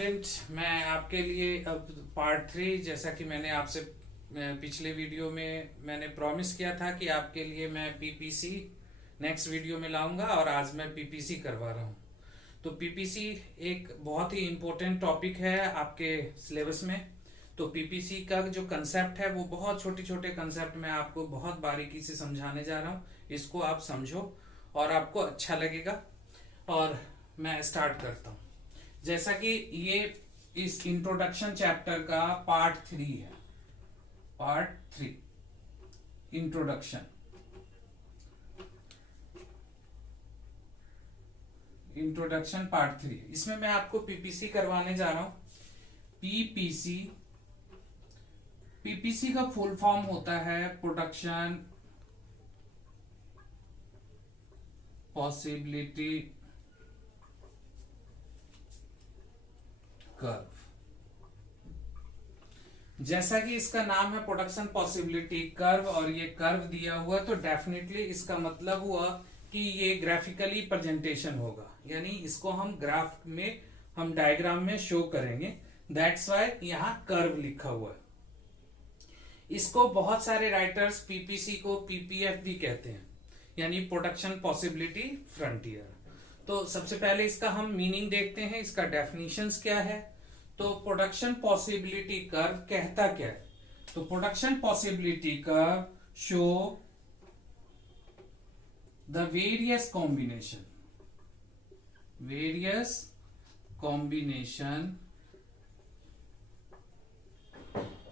Student, मैं आपके लिए अब पार्ट 3, जैसा कि मैंने आपसे पिछले वीडियो में मैंने प्रॉमिस किया था कि आपके लिए मैं पीपीसी नेक्स्ट वीडियो में लाऊंगा, और आज मैं पीपीसी करवा रहा हूँ। तो पीपीसी एक बहुत ही इम्पोर्टेंट टॉपिक है आपके सिलेबस में। तो पीपीसी का जो कंसेप्ट है वो बहुत छोटे छोटे कंसेप्ट में आपको बहुत बारीकी से समझाने जा रहा हूँ। इसको आप समझो और आपको अच्छा लगेगा। और मैं स्टार्ट करता हूँ। जैसा कि ये इस इंट्रोडक्शन चैप्टर का पार्ट 3 है। Part 3 introduction. इंट्रोडक्शन पार्ट 3, इसमें मैं आपको पीपीसी करवाने जा रहा हूं। पीपीसी पीपीसी का फुल फॉर्म होता है प्रोडक्शन पॉसिबिलिटी कर्व। जैसा कि इसका नाम है प्रोडक्शन पॉसिबिलिटी कर्व, और ये कर्व दिया हुआ, तो डेफिनेटली इसका मतलब हुआ कि ये ग्राफिकली प्रेजेंटेशन होगा, यानी इसको हम ग्राफ में, हम डायग्राम में शो करेंगे। दैट्स वाई यहाँ कर्व लिखा हुआ है। इसको बहुत सारे राइटर्स पीपीसी को पीपीएफ भी कहते हैं, यानी प्रोडक्शन पॉसिबिलिटी फ्रंटियर। तो सबसे पहले इसका हम मीनिंग देखते हैं, इसका डेफिनेशंस क्या है। तो प्रोडक्शन पॉसिबिलिटी कर्व कहता क्या है? तो production possibility curve show the various combination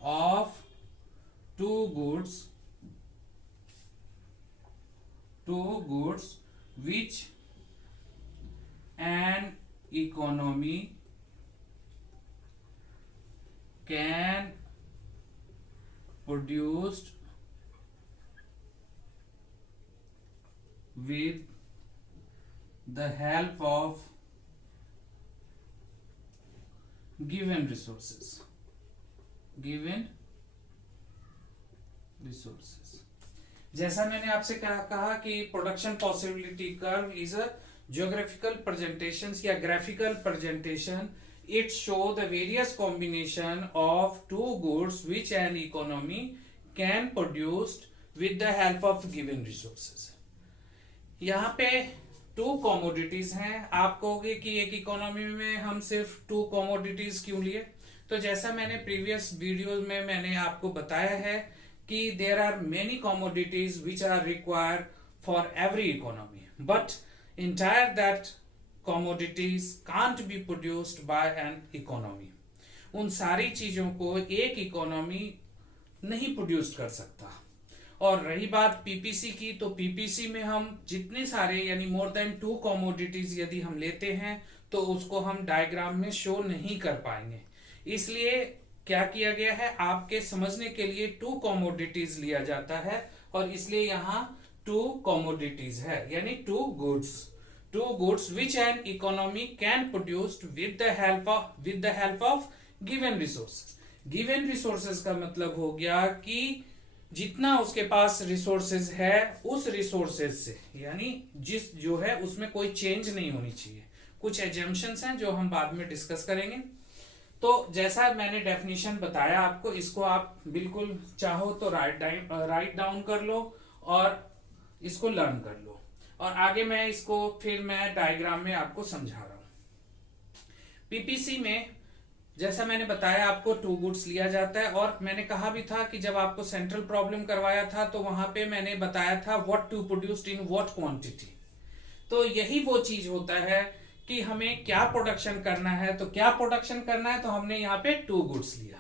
of two goods which an economy can produce with the help of given resources. जैसा मैंने आपसे कहा कि production possibility curve is a geographical presentation या graphical presentation. It show the various combination of two goods which an economy can produce with the help of given resources. यहाँ पे to commodities हैं। आप कहोगे कि एक इकोनॉमी में हम सिर्फ टू कॉमोडिटीज क्यों लिए? तो जैसा मैंने प्रीवियस वीडियो में मैंने आपको बताया है कि there are many commodities which are required for every economy, but entire that commodities can't be produced by an economy. उन सारी चीजों को एक इकोनॉमी नहीं प्रोड्यूस कर सकता। और रही बात पीपीसी की, तो पीपीसी में हम जितने सारे यानी मोर देन टू कॉमोडिटीज यदि हम लेते हैं तो उसको हम डायग्राम में शो नहीं कर पाएंगे। इसलिए क्या किया गया है, आपके समझने के लिए टू कॉमोडिटीज लिया जाता है, और इसलिए यहाँ टू कॉमोडिटीज है, यानी two goods which an economy can produce with the help of given resources. Given resources का मतलब हो गया कि जितना उसके पास रिसोर्सेज है उस रिसोर्सेज से, यानी जिस जो है उसमें कोई चेंज नहीं होनी चाहिए। कुछ एजम्पशंस हैं जो हम बाद में डिस्कस करेंगे। तो जैसा मैंने डेफिनेशन बताया आपको, इसको आप बिल्कुल चाहो तो राइट डाउन कर लो और इसको लर्न कर लो, और आगे मैं इसको फिर मैं डायग्राम में आपको समझा रहा हूं। पीपीसी में जैसा मैंने बताया आपको टू गुड्स लिया जाता है, और मैंने कहा भी था कि जब आपको सेंट्रल प्रॉब्लम करवाया था तो वहां पे मैंने बताया था what to produced in what quantity. तो यही वो चीज होता है कि हमें क्या प्रोडक्शन करना है। तो क्या प्रोडक्शन करना है, तो हमने यहाँ पे टू गुड्स लिया,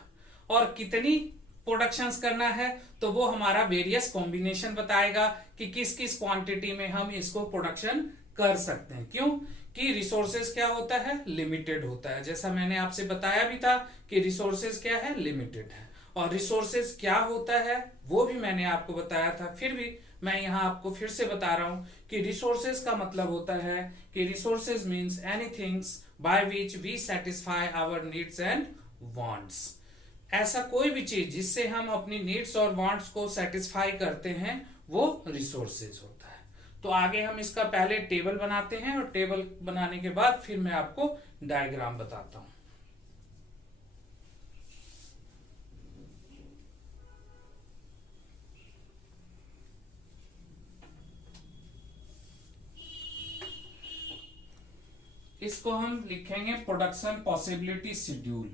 और कितनी प्रोडक्शंस करना है तो वो हमारा वेरियस कॉम्बिनेशन बताएगा कि किस किस क्वांटिटी में हम इसको प्रोडक्शन कर सकते हैं। क्यों कि रिसोर्सेज क्या होता है, लिमिटेड होता है। जैसा मैंने आपसे बताया भी था कि रिसोर्सेज क्या है, लिमिटेड है, और रिसोर्सेज क्या होता है वो भी मैंने आपको बताया था। फिर भी मैं यहाँ आपको फिर से बता रहा हूं कि रिसोर्सेज का मतलब होता है कि resources means anythings by which we satisfy our needs and wants. ऐसा कोई भी चीज जिससे हम अपनी नीड्स और वांट्स को सेटिस्फाई करते हैं वो रिसोर्सेज होता है। तो आगे हम इसका पहले टेबल बनाते हैं, और टेबल बनाने के बाद फिर मैं आपको डायग्राम बताता हूं। इसको हम लिखेंगे production possibility schedule.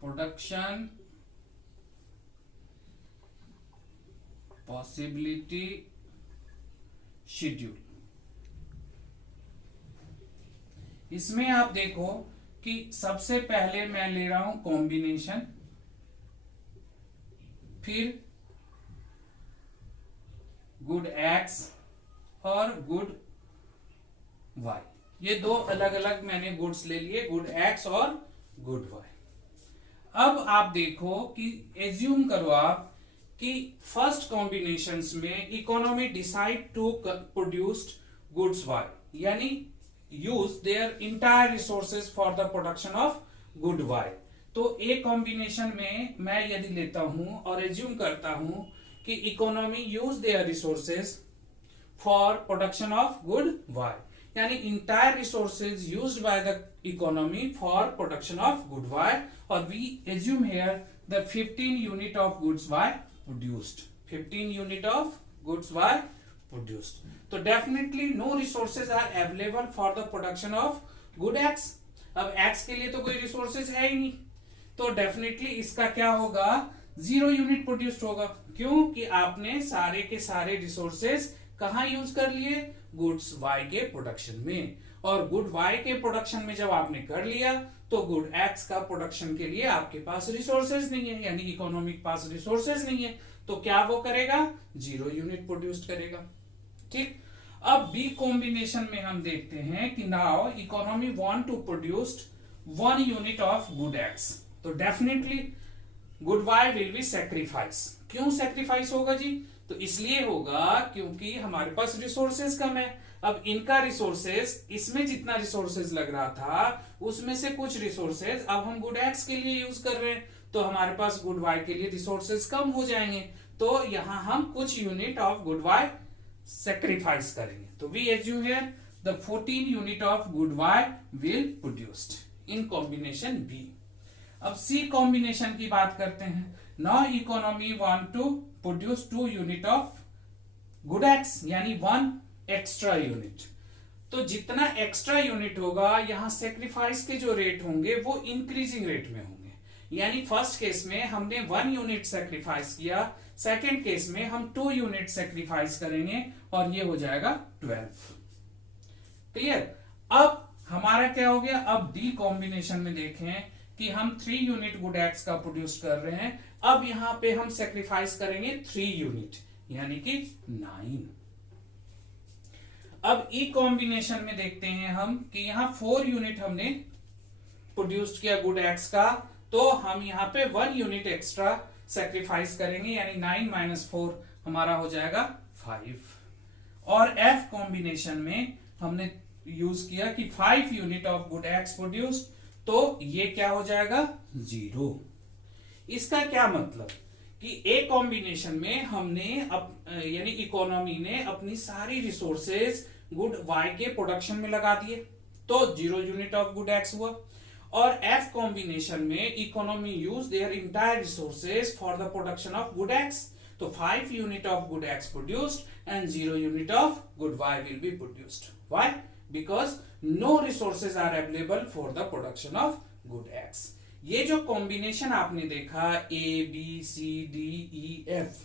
Production possibility schedule. इसमें आप देखो कि सबसे पहले मैं ले रहा हूं कॉम्बिनेशन, फिर गुड एक्स और गुड वाई, ये दो अलग अलग मैंने गुड्स ले लिए, गुड एक्स और गुड वाई। अब आप देखो कि एज्यूम करो आप कि फर्स्ट कॉम्बिनेशंस में economy decide to produce goods Y, यानी use their entire resources for the production of good Y. तो ए कॉम्बिनेशन में मैं यदि लेता हूं और एज्यूम करता हूं कि economy use their resources for production of good Y, यानी entire resources used by the economy for production of good Y, और we assume here the 15 unit of goods Y produced, 15 unit of goods Y produced. तो definitely no resources are available for the production of good X. अब X के लिए तो कोई resources है ही नहीं, तो डेफिनेटली इसका क्या होगा, 0 यूनिट प्रोड्यूस्ड होगा। क्यों कि आपने सारे के सारे रिसोर्सेज कहां यूज कर लिए, गुड्स वाई के प्रोडक्शन में, और गुड वाई के प्रोडक्शन में जब आपने कर लिया तो गुड एक्स का प्रोडक्शन के लिए आपके पास रिसोर्सेज नहीं है, यानी इकोनॉमी के पास रिसोर्सेज नहीं है, तो क्या वो करेगा, 0 यूनिट प्रोड्यूस करेगा। ठीक, अब बी कॉम्बिनेशन में हम देखते हैं कि now economy want to produce 1 unit of good X, तो definitely good Y will be sacrifice. क्यों सैक्रिफाइस होगा जी, तो इसलिए होगा क्योंकि हमारे पास रिसोर्सेज कम है। अब इनका रिसोर्सेज, इसमें जितना रिसोर्सेज लग रहा था उसमें से कुछ रिसोर्सेज अब हम गुड एक्स के लिए यूज कर रहे हैं, तो हमारे पास गुड वाई के लिए रिसोर्सेज कम हो जाएंगे, तो यहां हम कुछ unit of good Y sacrifice करेंगे। तो we assume here the 14 unit of good Y will produced in combination B. अब सी कॉम्बिनेशन की बात करते हैं। Now economy want to produce 2 unit of good X, यानी 1 एक्स्ट्रा यूनिट। तो जितना एक्स्ट्रा यूनिट होगा यहां सेक्रीफाइस के जो रेट होंगे वो इंक्रीजिंग रेट में होंगे, यानी फर्स्ट केस में हमने 1 यूनिट सेक्रीफाइस किया, सेकेंड केस में हम 2 यूनिट सेक्रीफाइस करेंगे और ये हो जाएगा 12। क्लियर। अब हमारा क्या हो गया, अब डी कॉम्बिनेशन में देखें कि हम 3 यूनिट गुड एक्स का प्रोड्यूस कर रहे हैं, अब यहां पे हम सेक्रीफाइस करेंगे 3 यूनिट, यानी कि 9। अब ई कॉम्बिनेशन में देखते हैं हम कि यहां 4 यूनिट हमने प्रोड्यूस किया गुड एक्स का, तो हम यहां पे 1 यूनिट एक्स्ट्रा सेक्रीफाइस करेंगे, यानी 9 - 4 हमारा हो जाएगा 5। और एफ कॉम्बिनेशन में हमने यूज किया कि 5 unit of good x produce, तो ये क्या हो जाएगा 0। इसका क्या मतलब कि ए कॉम्बिनेशन में हमने यानी इकोनॉमी ने अपनी सारी रिसोर्सेज गुड वाई के प्रोडक्शन में लगा दिए, तो 0 यूनिट ऑफ गुड एक्स हुआ। और एफ कॉम्बिनेशन में economy use their entire resources for the production of good X, तो 5 unit of good X produced and 0 unit of good Y will be produced. Why? Because no resources are available for the production of good X. ये जो combination आपने देखा A B C D E F,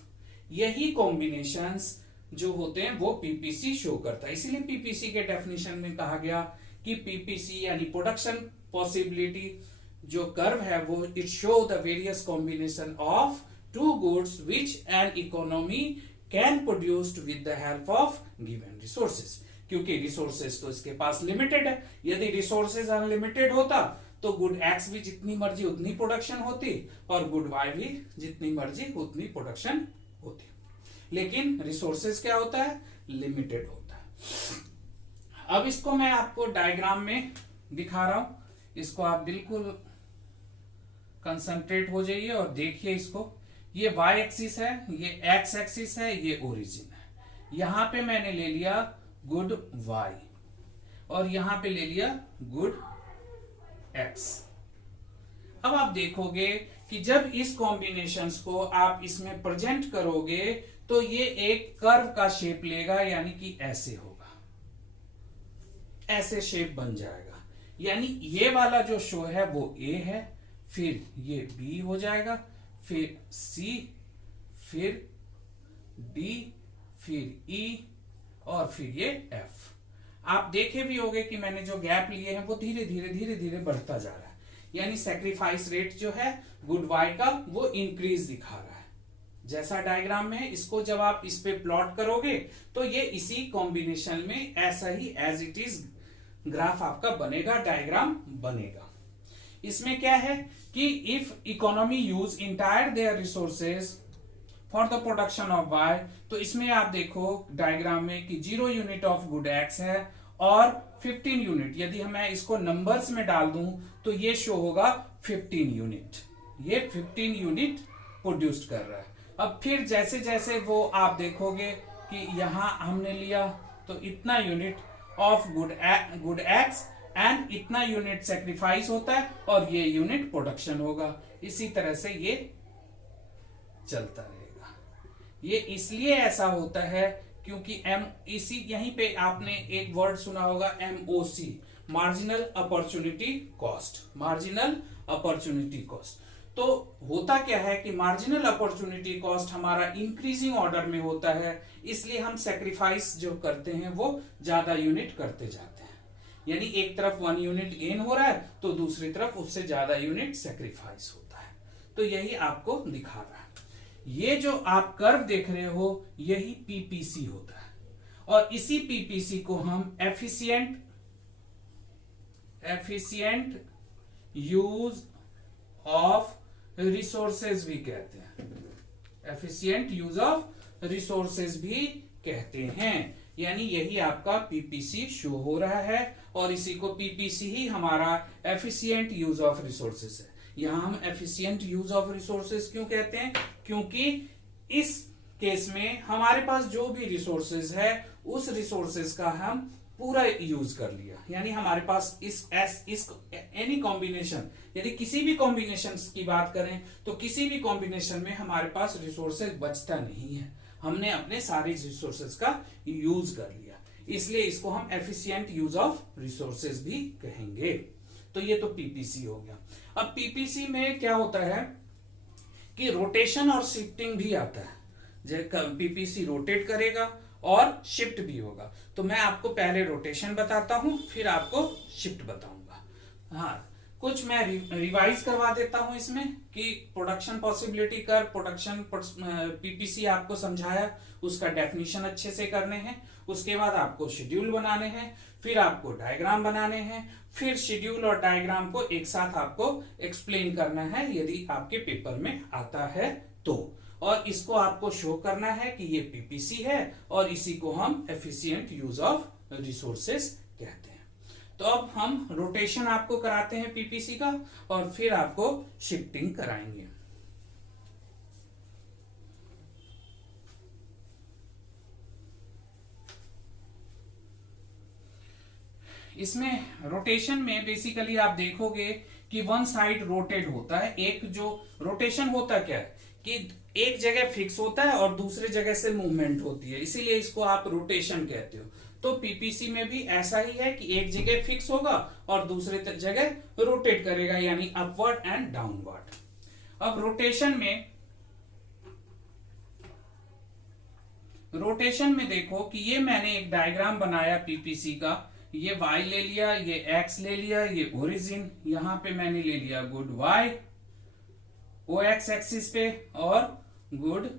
यही combinations जो होते हैं वो PPC show करता है। इसीलिए पीपीसी के डेफिनेशन में कहा गया कि पीपीसी यानी प्रोडक्शन पॉसिबिलिटी जो कर्व है वो it show the various combination of 2 goods which an economy can produced with the help of given resources. क्योंकि रिसोर्सेज तो इसके पास लिमिटेड है, यदि रिसोर्सेज अनलिमिटेड होता तो गुड एक्स भी जितनी मर्जी उतनी प्रोडक्शन होती और गुड वाई भी जितनी मर्जी उतनी प्रोडक्शन होती, लेकिन रिसोर्सेज क्या होता है, लिमिटेड होता है। अब इसको मैं आपको डायग्राम में दिखा रहा हूं, इसको आप बिल्कुल कंसंट्रेट हो जाइए और देखिए इसको। ये वाई एक्सिस है, ये एक्स एक्सिस है, ये ओरिजिन है। यहां पे मैंने ले लिया गुड वाई और यहां पे ले लिया गुड एक्स। अब आप देखोगे कि जब इस कॉम्बिनेशंस को आप इसमें प्रेजेंट करोगे तो ये एक कर्व का शेप लेगा, यानी कि ऐसे होगा। ऐसे शेप बन जाएगा। यानी ये वाला जो शो है वो ए है, फिर ये बी हो जाएगा, फिर सी, फिर डी, फिर ई और फिर ये एफ। आप देखे भी होंगे कि मैंने जो गैप लिए हैं वो धीरे धीरे धीरे धीरे बढ़ता जा रहा है, यानी सैक्रिफाइस रेट जो है गुड वाई का वो इंक्रीज दिखा रहा है। जैसा डायग्राम में है, इसको जब आप इस पे प्लॉट करोगे तो ये इसी कॉम्बिनेशन में ऐसा ही एज इट इज ग्राफ आपका बनेगा, डायग्राम बनेगा। इसमें क्या है कि if economy use entire their resources for the production of Y, तो इसमें आप देखो डायग्राम में कि 0 यूनिट ऑफ गुड एक्स है और 15 यूनिट। यदि मैं इसको नंबर्स में डाल दूं तो ये शो होगा 15 यूनिट। ये 15 यूनिट प्रोड्यूस कर रहा है। अब फिर जैसे जैसे वो आप देखोगे कि यहां हमने लिया तो इतना unit of good x and इतना यूनिट सेक्रीफाइस होता है और ये यूनिट प्रोडक्शन होगा। इसी तरह से ये चलता रहेगा। ये इसलिए ऐसा होता है क्योंकि इसी यहीं पे आपने एक वर्ड सुना होगा MOC, marginal opportunity cost. Marginal opportunity cost तो होता क्या है कि मार्जिनल अपॉर्चुनिटी कॉस्ट हमारा इंक्रीजिंग ऑर्डर में होता है, इसलिए हम सेक्रीफाइस जो करते हैं वो ज्यादा यूनिट करते जाते हैं। यानी एक तरफ 1 यूनिट गेन हो रहा है तो दूसरी तरफ उससे ज्यादा यूनिट सेक्रीफाइस होता है। तो यही आपको दिखा रहा है। ये जो आप कर्व देख रहे हो यही पीपीसी होता है और इसी पीपीसी को हम एफिशिएंट यूज ऑफ रिसोर्सेज भी कहते हैं। एफिशिएंट यूज ऑफ रिसोर्सेज भी कहते हैं। यानी यही आपका पीपीसी शो हो रहा है और इसी को पीपीसी ही हमारा एफिशिएंट यूज ऑफ रिसोर्सेज है। यहां हम एफिशिएंट यूज ऑफ रिसोर्सेज क्यों कहते हैं? क्योंकि इस केस में हमारे पास जो भी रिसोर्सेज है उस रिसोर्सेज का हम पूरा यूज कर लिया। यानी हमारे पास इस एनी कॉम्बिनेशन, यदि किसी भी कॉम्बिनेशन की बात करें तो किसी भी कॉम्बिनेशन में हमारे पास रिसोर्सेज बचता नहीं है। हमने अपने सारे रिसोर्सेज का यूज कर लिया, इसलिए इसको हम एफिशिएंट यूज ऑफ रिसोर्सेज भी कहेंगे। तो ये तो पीपीसी हो गया। अब पीपीसी में क्या होता है कि रोटेशन और शिफ्टिंग भी आता है। पीपीसी रोटेट करेगा और शिफ्ट भी होगा। तो मैं आपको पहले रोटेशन बताता हूं, फिर आपको शिफ्ट बताऊंगा। हाँ, कुछ मैं रिवाइज करवा देता हूं इसमें कि प्रोडक्शन पॉसिबिलिटी कर प्रोडक्शन पीपीसी आपको समझाया, उसका डेफिनेशन अच्छे से करने हैं। उसके बाद आपको शेड्यूल बनाने हैं, फिर आपको डायग्राम बनाने हैं, फिर शेड्यूल और डायग्राम को एक साथ आपको एक्सप्लेन करना है यदि आपके पेपर में आता है तो। और इसको आपको शो करना है कि ये पीपीसी है और इसी को हम एफिशिएंट यूज ऑफ रिसोर्सेज कहते हैं। तो अब हम रोटेशन आपको कराते हैं पीपीसी का और फिर आपको शिफ्टिंग कराएंगे। इसमें रोटेशन में बेसिकली आप देखोगे कि वन साइड रोटेट होता है। एक जो रोटेशन होता क्या है कि एक जगह फिक्स होता है और दूसरे जगह से मूवमेंट होती है, इसीलिए इसको आप रोटेशन कहते हो। तो पीपीसी में भी ऐसा ही है कि एक जगह फिक्स होगा और दूसरे जगह रोटेट करेगा, यानी अपवर्ड एंड डाउनवर्ड। अब रोटेशन में देखो कि ये मैंने एक डायग्राम बनाया पीपीसी का। ये y ले लिया, ये x ले लिया, ये ओरिजिन, यहां पे मैंने ले लिया गुड y OX एक्सिस पे और गुड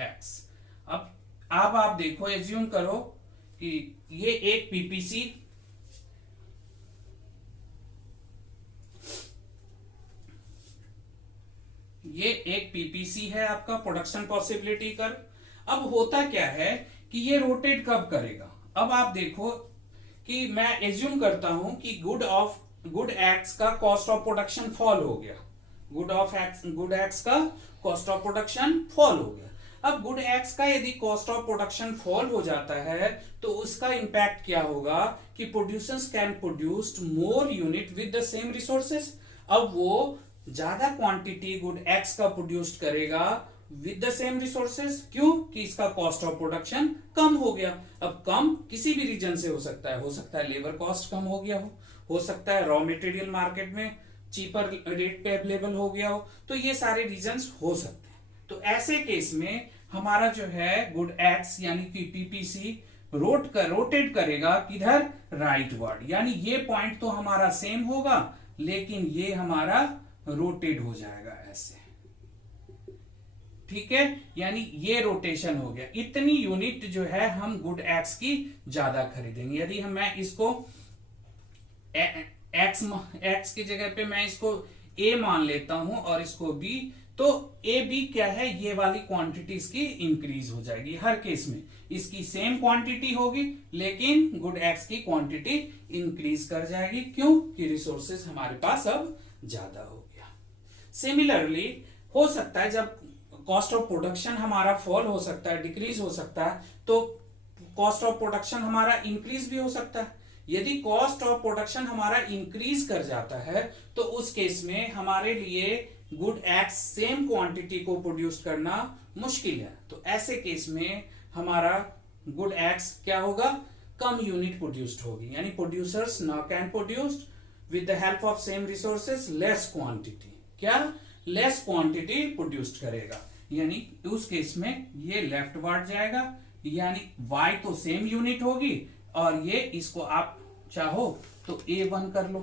x। अब आप देखो, एज्यूम करो कि ये एक पीपीसी है आपका प्रोडक्शन पॉसिबिलिटी कर्व। अब होता क्या है कि ये रोटेट कब करेगा? अब आप देखो कि मैं एज्यूम करता हूं कि गुड एक्स का कॉस्ट ऑफ प्रोडक्शन फॉल हो गया। गुड एक्स का कॉस्ट ऑफ प्रोडक्शन फॉल हो गया। अब गुड एक्स का यदि कॉस्ट ऑफ प्रोडक्शन फॉल हो जाता है तो उसका इंपैक्ट क्या होगा कि producers can produce more unit with the same resources. अब वो ज्यादा क्वांटिटी गुड एक्स का प्रोड्यूस करेगा विद द सेम रिसोर्सेज। क्यों? कि इसका कॉस्ट ऑफ प्रोडक्शन कम हो गया। अब कम किसी भी रीजन से हो सकता है लेबर कॉस्ट कम हो गया हो सकता है रॉ मटेरियल मार्केट में चीपर रेट पे अवेलेबल हो गया हो, तो ये सारे रीजंस हो सकते हैं। तो ऐसे केस में हमारा जो है गुड एक्स यानी कि पीपीसी रोटेट करेगा किधर? राइट वर्ड, यानी ये पॉइंट तो हमारा सेम होगा लेकिन ये हमारा रोटेट हो जाएगा ऐसे, ठीक है, यानी ये रोटेशन हो गया। इतनी यूनिट जो है हम गुड एक्स की ज्यादा खरीदेंगे। यदि मैं इसको एक्स की जगह पे मैं इसको ए मान लेता हूं और इसको बी, तो ए बी क्या है, ये वाली क्वांटिटी इसकी इंक्रीज हो जाएगी। हर केस में इसकी सेम क्वांटिटी होगी लेकिन गुड एक्स की क्वांटिटी इंक्रीज कर जाएगी। क्यों? कि रिसोर्सेज हमारे पास अब ज्यादा हो गया। सिमिलरली हो सकता है जब कॉस्ट ऑफ प्रोडक्शन हमारा फॉल हो सकता है, डिक्रीज हो सकता है, तो कॉस्ट ऑफ प्रोडक्शन हमारा इंक्रीज भी हो सकता है। यदि कॉस्ट ऑफ प्रोडक्शन हमारा इंक्रीज कर जाता है तो उस केस में हमारे लिए गुड एक्स सेम क्वांटिटी को प्रोड्यूस करना मुश्किल है। तो ऐसे केस में हमारा गुड एक्स क्या होगा? कम यूनिट प्रोड्यूस्ड होगी, यानी producers now can produce with the help of same resources less quantity. क्या? लेस क्वांटिटी प्रोड्यूस्ड करेगा, यानी उस केस में ये लेफ्ट वार्ड जाएगा, यानी y तो सेम यूनिट होगी और ये इसको आप चाहो तो A1 कर लो,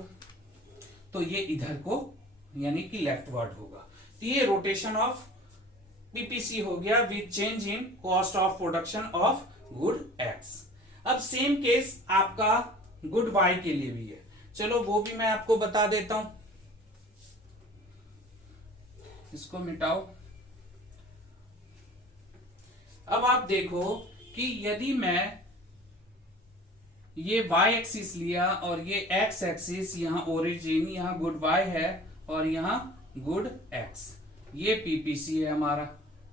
तो ये इधर को यानी कि लेफ्ट वर्ड होगा। तो ये रोटेशन ऑफ पीपीसी हो गया with change in cost of production of good X. अब सेम केस आपका गुड वाई के लिए भी है, चलो वो भी मैं आपको बता देता हूं। इसको मिटाओ। अब आप देखो कि यदि मैं ये y एक्सिस लिया और ये x एक्सिस, यहां ओरिजिन, यहां गुड y है और यहां गुड x, ये पीपीसी है हमारा,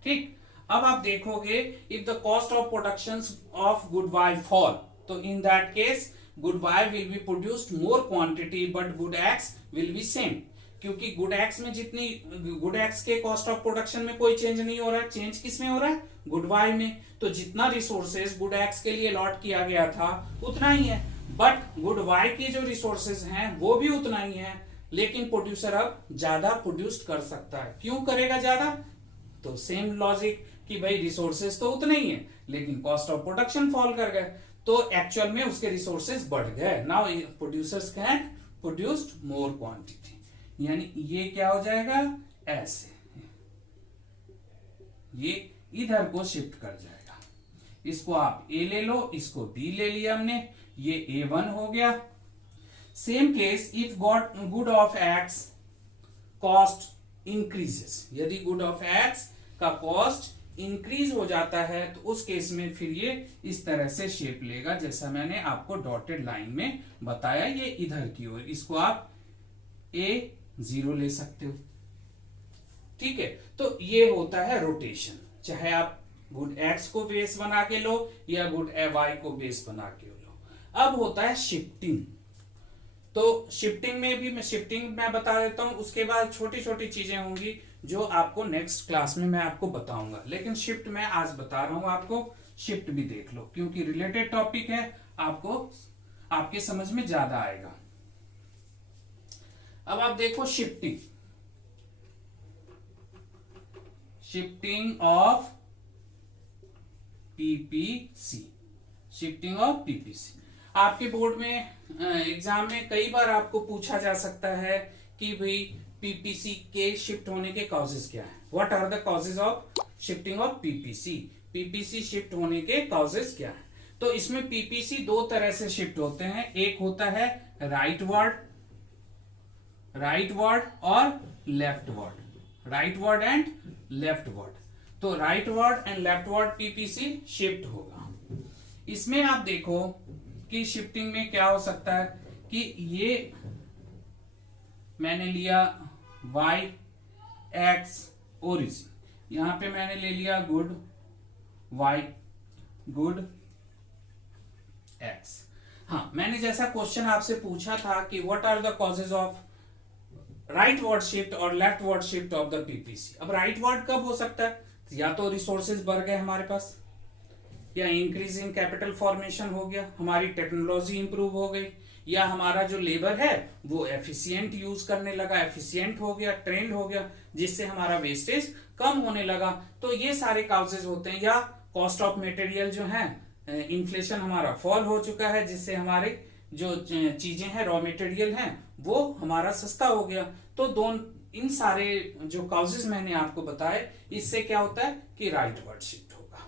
ठीक। अब आप देखोगे if the cost of production of good y fall, तो in that case good y will be produced more quantity but good x will be same, क्योंकि गुड एक्स में जितनी गुड एक्स के कॉस्ट ऑफ प्रोडक्शन में कोई change नहीं हो रहा है, चेंज किस में हो रहा है? गुड वाई में। तो जितना रिसोर्सेज गुड एक्स के लिए अलॉट किया गया था उतना ही है, बट गुड वाई के जो रिसोर्सेज हैं वो भी उतना ही है, लेकिन प्रोड्यूसर अब ज्यादा प्रोड्यूस कर सकता है। क्यों करेगा ज्यादा? तो सेम लॉजिक कि भाई रिसोर्सेज तो उतने ही है लेकिन कॉस्ट ऑफ प्रोडक्शन फॉल कर गए, तो एक्चुअल में उसके रिसोर्सेज बढ़ गए। Now producers can produce more quantity, यानी ये क्या हो जाएगा? ऐसे ये इधर को शिफ्ट कर जाएगा। इसको आप ए ले लो, इसको बी ले लिया हमने, ये A1 हो गया। Same case if good of x cost increases, यदि गुड ऑफ एक्स का कॉस्ट इंक्रीज हो जाता है तो उस केस में फिर ये इस तरह से शेप लेगा, जैसा मैंने आपको डॉटेड लाइन में बताया, ये इधर की ओर। इसको आप A0 ले सकते हो, ठीक है। तो ये होता है रोटेशन, चाहे आप गुड एक्स को बेस बना के लो या गुड वाई को बेस बना के लो। अब होता है शिफ्टिंग, तो शिफ्टिंग में भी मैं बता देता हूं, उसके बाद छोटी छोटी चीजें होंगी जो आपको नेक्स्ट क्लास में मैं आपको बताऊंगा, लेकिन शिफ्ट मैं आज बता रहा हूं आपको। शिफ्ट भी देख लो क्योंकि रिलेटेड टॉपिक है, आपको आपके समझ में ज्यादा आएगा। अब आप देखो shifting of PPC, shifting of PPC आपके बोर्ड में एग्जाम में कई बार आपको पूछा जा सकता है कि भाई पीपीसी के शिफ्ट होने के कॉजेज क्या है, what are the causes of shifting of PPC, PPC shift होने के कॉजेज क्या है। तो इसमें पीपीसी दो तरह से शिफ्ट होते हैं, एक होता है राइट वर्ड और leftward, rightward and leftward. तो rightward and leftward PPC shift होगा। इसमें आप देखो कि शिफ्टिंग में क्या हो सकता है कि ये मैंने लिया y x ओरिजिन, यहां पे मैंने ले लिया गुड y गुड x। हाँ, मैंने जैसा क्वेश्चन आपसे पूछा था कि what are the causes of rightward shift और leftward shift of the PPC. अब राइट वर्ड कब हो सकता है? या तो रिसोर्सेज बढ़ गए हमारे पास, या इंक्रीज इन कैपिटल फॉर्मेशन हो गया, हमारी टेक्नोलॉजी इंप्रूव हो गई, या हमारा जो लेबर है वो एफिशिएंट यूज करने लगा, एफिशिएंट हो गया, ट्रेंड हो गया, जिससे हमारा वेस्टेज कम होने लगा। तो ये सारे काउजेज होते हैं। या कॉस्ट ऑफ मटेरियल जो है, इन्फ्लेशन हमारा फॉल हो चुका है, जिससे हमारे जो चीजें हैं, रॉ मटेरियल हैं, वो हमारा सस्ता हो गया। तो इन सारे जो काउजेज मैंने आपको बताए, इससे क्या होता है कि राइटवर्ड शिफ्ट होगा।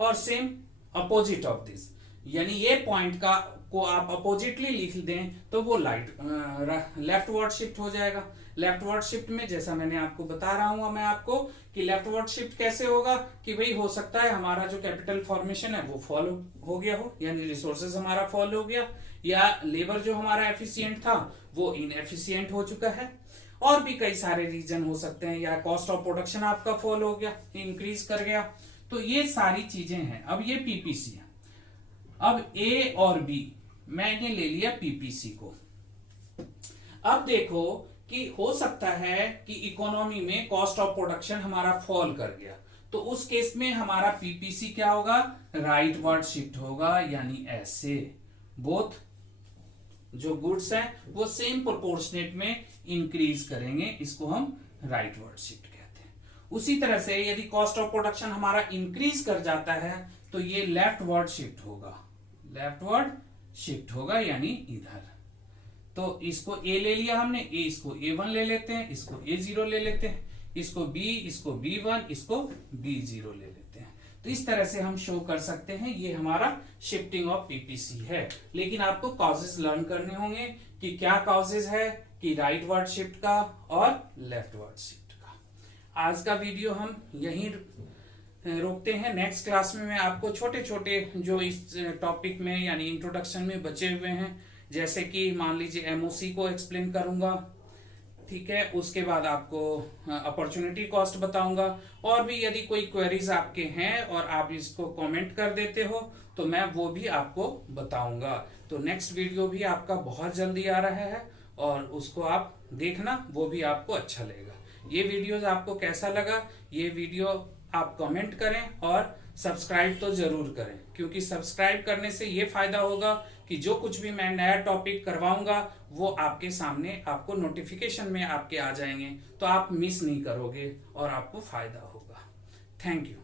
और सेम अपोजिट ऑफ दिस, यानी ये पॉइंट का को आप अपोजिटली लिख दें तो वो लेफ्टवर्ड शिफ्ट हो जाएगा। लेफ्टवर्ड शिफ्ट में जैसा मैंने आपको बता रहा हूं मैं आपको कि लेफ्टवर्ड शिफ्ट कैसे होगा कि भाई हो सकता है हमारा जो कैपिटल फॉर्मेशन है वो फॉल हो गया हो, यानी रिसोर्सेज हमारा फॉल हो गया, या लेबर जो हमारा एफिशिएंट था वो इनएफिशिएंट हो चुका है, और भी कई सारे रीजन हो सकते हैं, या कॉस्ट ऑफ प्रोडक्शन आपका फॉल हो गया, इंक्रीज कर गया। तो ये सारी चीजें हैं। अब ये पीपीसी है। अब ए और बी मैंने ले लिया पीपीसी को। अब देखो कि हो सकता है कि इकोनॉमी में कॉस्ट ऑफ प्रोडक्शन हमारा फॉल कर गया, तो उस केस में हमारा पीपीसी क्या होगा, राइटवर्ड शिफ्ट होगा, यानी ऐसे बोथ जो गुड्स हैं वो सेम प्रोपोर्शनेट में इंक्रीज करेंगे, इसको हम राइटवर्ड शिफ्ट कहते हैं। उसी तरह से यदि कॉस्ट ऑफ प्रोडक्शन हमारा इंक्रीज कर जाता है तो ये लेफ्टवर्ड शिफ्ट होगा, लेफ्टवर्ड शिफ्ट होगा, यानी इधर। तो इसको ए ले लिया हमने, इसको A1 ले लेते हैं, इसको A0 ले लेते हैं, इसको B, इसको B1, इसको B0 ले लेते हैं। तो इस तरह से हम शो कर सकते हैं ये हमारा शिफ्टिंग ऑफ पीपीसी है। लेकिन आपको कॉजेज लर्न करने होंगे कि क्या कॉजेज है कि राइटवर्ड शिफ्ट का और लेफ्टवर्ड शिफ्ट का। आज का वीडियो हम यहीं रोकते हैं। नेक्स्ट क्लास में मैं आपको छोटे छोटे जो इस टॉपिक में यानी इंट्रोडक्शन में बचे हुए हैं, जैसे कि मान लीजिए एमओसी को एक्सप्लेन करूंगा, ठीक है, उसके बाद आपको अपॉर्चुनिटी कॉस्ट बताऊंगा, और भी यदि कोई क्वेरीज आपके हैं और आप इसको कमेंट कर देते हो तो मैं वो भी आपको बताऊंगा। तो नेक्स्ट वीडियो भी आपका बहुत जल्दी आ रहा है और उसको आप देखना, वो भी आपको अच्छा लगेगा। ये वीडियोस आपको कैसा लगा, ये वीडियो आप कमेंट करें और सब्सक्राइब तो जरूर करें, क्योंकि सब्सक्राइब करने से ये फायदा होगा कि जो कुछ भी मैं नया टॉपिक करवाऊंगा वो आपके सामने, आपको नोटिफिकेशन में आपके आ जाएंगे, तो आप मिस नहीं करोगे और आपको फायदा होगा। Thank you.